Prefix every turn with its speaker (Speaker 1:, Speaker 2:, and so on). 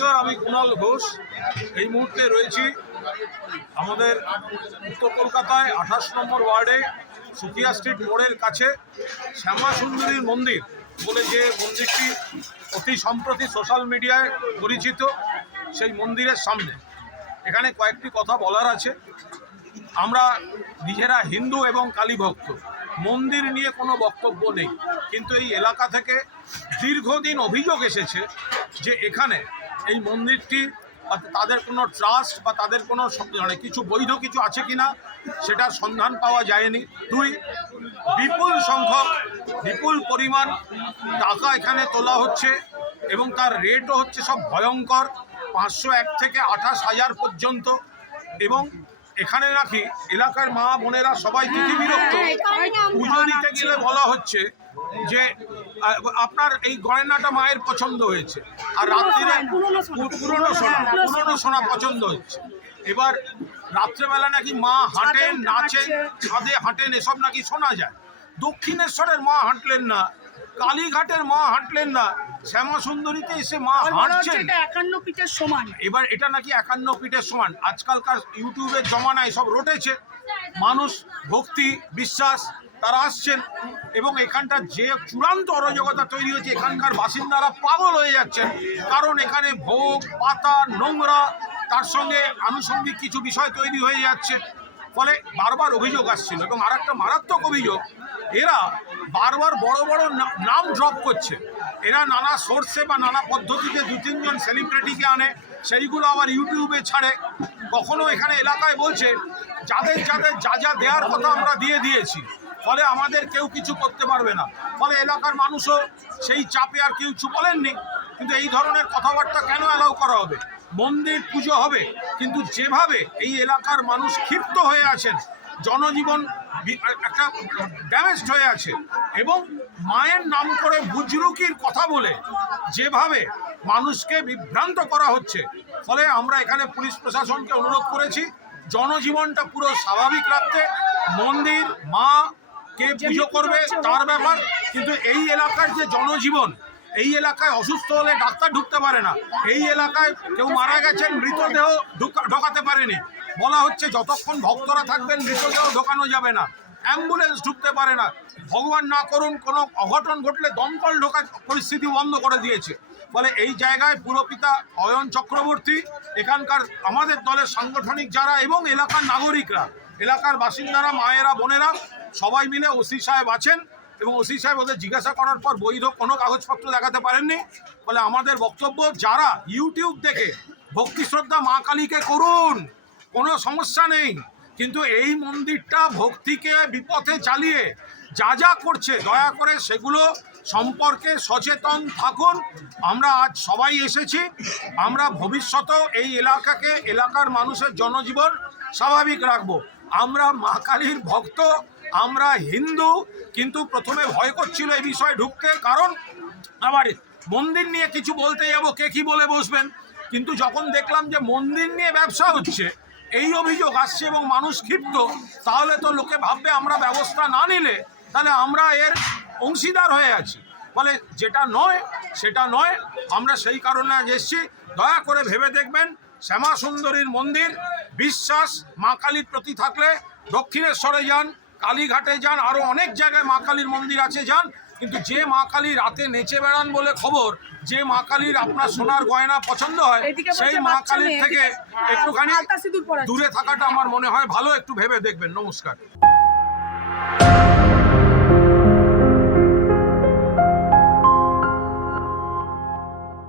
Speaker 1: নমস্কার আমি কুণাল ঘোষ এই মুহূর্তে রয়েছি আমাদের উত্তর কলকাতায় আঠাশ নম্বর ওয়ার্ডে সুকিয়া স্ট্রিট মোড়ের কাছে শ্যামা সুন্দরীর মন্দির বলে যে মন্দিরটি অতি সম্প্রতি সোশ্যাল মিডিয়ায় পরিচিত সেই মন্দিরের সামনে এখানে কয়েকটি কথা বলার আছে আমরা নিজেরা হিন্দু এবং কালীভক্ত মন্দির নিয়ে কোনো বক্তব্য নেই কিন্তু এই এলাকা থেকে দীর্ঘদিন অভিযোগ এসেছে যে এখানে এই মন্দিরটি তাদের কোনো ট্রাস্ট বা তাদের কোনো মানে কিছু বৈধ কিছু আছে কি না সেটার সন্ধান পাওয়া যায়নি দুই বিপুল সংখ্যক বিপুল পরিমাণ টাকা এখানে তোলা হচ্ছে এবং তার রেটও হচ্ছে সব ভয়ঙ্কর পাঁচশো এক থেকে আঠাশ হাজার পর্যন্ত এবং এখানে নাকি এলাকার মা বোনেরা সবাই বিরক্ত হ্যাঁ, পুজো দিতে গেলে বলা হচ্ছে যে আপনার এই গয়নাটা মায়ের পছন্দ হয়েছে আর রাত্রে পুরনো সোনা পুরনো হ্যাঁ, সোনা পছন্দ হচ্ছে এবার রাত্রেবেলা নাকি মা হাঁটেন নাচেন ছাদে হাঁটেন এসব নাকি শোনা যায় দক্ষিণেশ্বরের মা হাঁটলেন না কালীঘাটের মা হাঁটলেন না শ্যামা সুন্দরীতে এসে মা হাঁটছেন একান্ন পিঠের সমান এবার এটা নাকি একান্ন পিঠের সমান আজকালকার ইউটিউবের জমানায় সব রটেছে মানুষ ভক্তি বিশ্বাস তারা আসছেন এবং এখানটার যে চূড়ান্ত অরাজকতা তৈরি হয়েছে এখানকার বাসিন্দারা পাগল হয়ে যাচ্ছেন কারণ এখানে ভোগ পাতা নোংরা তার সঙ্গে আনুষঙ্গিক কিছু বিষয় তৈরি হয়ে যাচ্ছে ফলে বারবার অভিযোগ আসছিল এবং আর একটা মারাত্মক অভিযোগ এরা বারবার বড় বড় নাম ড্রপ করছে এরা নানা সোর্সে বা নানা পদ্ধতিতে দু তিনজন সেলিব্রিটিকে আনে সেইগুলো আবার ইউটিউবে ছাড়ে কখনো এখানে এলাকায় বলছে যাদের যাদের যা যা দেওয়ার কথা আমরা দিয়ে দিয়েছি ফলে আমাদের কেউ কিছু করতে পারবে না ফলে এলাকার মানুষও সেই চাপে আর কেউ কিছু বলেননি কিন্তু এই ধরনের কথাবার্তা কেন অ্যালাউ করা হবে মন্দির পুজো হবে কিন্তু যেভাবে এই এলাকার মানুষ ক্ষিপ্ত হয়ে আছেন জনজীবন একটা ড্যামেজড হয়ে আছে এবং মায়ের নাম করে বুজরুকির কথা বলে যেভাবে মানুষকে বিভ্রান্ত করা হচ্ছে ফলে আমরা এখানে পুলিশ প্রশাসনকে অনুরোধ করেছি জনজীবনটা পুরো স্বাভাবিক রাখতে মন্দির মা কে পুজো করবে তার ব্যাপার কিন্তু এই এলাকার যে জনজীবন এই এলাকায় অসুস্থ হলে ডাক্তার ঢুকতে পারে না এই এলাকায় কেউ মারা গেছেন মৃতদেহ ঢোকাতে পারেনি বলা হচ্ছে যতক্ষণ ভক্তরা থাকবেন মৃতদেহ ঢোকানো যাবে না অ্যাম্বুলেন্স ঢুকতে পারে না ভগবান না করুন কোনো অঘটন ঘটলে দমকল ঢোকার পরিস্থিতি বন্ধ করে দিয়েছে ফলে এই জায়গায় পুরপিতা অয়ন চক্রবর্তী এখানকার আমাদের দলের সাংগঠনিক যারা এবং এলাকার নাগরিকরা এলাকার বাসিন্দারা মায়েরা বোনেরা সবাই মিলে ওসি সাহেব আছেন এবং ওসি সাহেব ওদের জিজ্ঞাসা করার পর বৈধ কোনো কাগজপত্র দেখাতে পারেননি ফলে আমাদের বক্তব্য যারা ইউটিউব দেখে ভক্তি শ্রদ্ধা মা কালীকে করুন কোনো সমস্যা নেই কিন্তু এই মন্দিরটা ভক্তিকে বিপথে চালিয়ে যা যা করছে দয়া করে সেগুলো সম্পর্কে সচেতন থাকুন আমরা আজ সবাই এসেছি আমরা ভবিষ্যতেও এই এলাকাকে এলাকার মানুষের জনজীবন স্বাভাবিক রাখবো আমরা মা কালীর ভক্ত আমরা হিন্দু কিন্তু প্রথমে ভয় করছিল এই বিষয়ে ঢুকতে কারণ আবার মন্দির নিয়ে কিছু বলতে যাবো কে কী বলে বসবেন কিন্তু যখন দেখলাম যে মন্দির নিয়ে ব্যবসা হচ্ছে এই অভিযোগ আসছে এবং মানুষ ক্ষিপ্ত তাহলে তো লোকে ভাববে আমরা ব্যবস্থা না নিলে তাহলে আমরা এর অংশীদার হয়ে আছি ফলে যেটা নয় সেটা নয় আমরা সেই কারণে আজ এসছি দয়া করে ভেবে দেখবেন শ্যামা সুন্দরীর মন্দির বিশ্বাস মা কালীর প্রতি থাকলে দক্ষিণেশ্বরে যান কালীঘাটে যান আরও অনেক জায়গায় মা কালীর মন্দির আছে যান কিন্তু যে মা কালী রাতে নেচে বেড়ান বলে খবর যে মা কালীর আপনার সোনার গয়না পছন্দ হয় সেই মা কালীর থেকে একটুখানি দূরে থাকাটা আমার মনে হয় ভালো একটু ভেবে দেখবেন নমস্কার